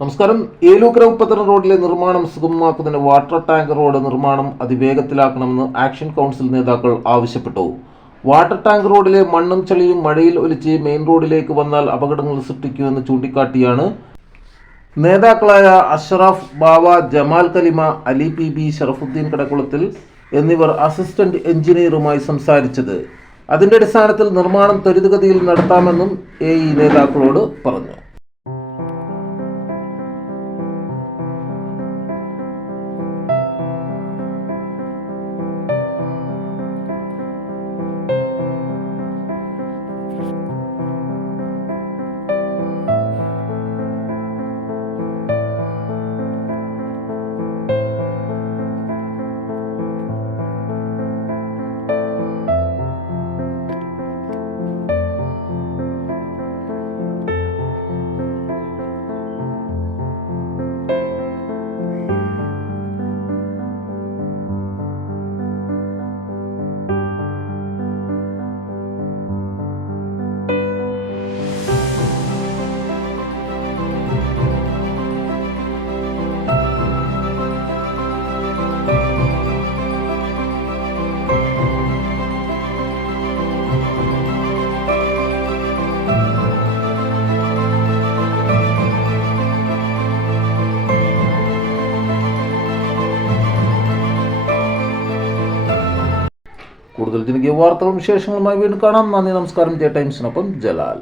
നമസ്കാരം. ഏലൂക്കര ഉപ്പത്തരം റോഡിലെ നിർമ്മാണം സുഗമമാക്കുന്നതിന് വാട്ടർ ടാങ്ക് റോഡ് നിർമ്മാണം അതിവേഗത്തിലാക്കണമെന്ന് ആക്ഷൻ കൗൺസിൽ നേതാക്കൾ ആവശ്യപ്പെട്ടു. വാട്ടർ ടാങ്ക് റോഡിലെ മണ്ണും ചെളിയും മഴയിൽ ഒലിച്ച് മെയിൻ റോഡിലേക്ക് വന്നാൽ അപകടങ്ങൾ സൃഷ്ടിക്കുമെന്ന് ചൂണ്ടിക്കാട്ടിയാണ് നേതാക്കളായ അഷ്റഫ് ബാവ, ജമാൽ കലിമ, അലി PB, ഷറഫുദ്ദീൻ കടക്കുളത്തിൽ എന്നിവർ അസിസ്റ്റന്റ് എഞ്ചിനീയറുമായി സംസാരിച്ചത്. അതിന്റെ അടിസ്ഥാനത്തിൽ നിർമ്മാണം ത്വരിതഗതിയിൽ നടത്താമെന്നും AE നേതാക്കളോട് പറഞ്ഞു. കൂടുതൽ ജനകീയ വാർത്തകളും വിശേഷങ്ങളുമായി വീണ്ടും കാണാം. നന്ദി, നമസ്കാരം. ജെ ടൈംസിനൊപ്പം ജലാൽ.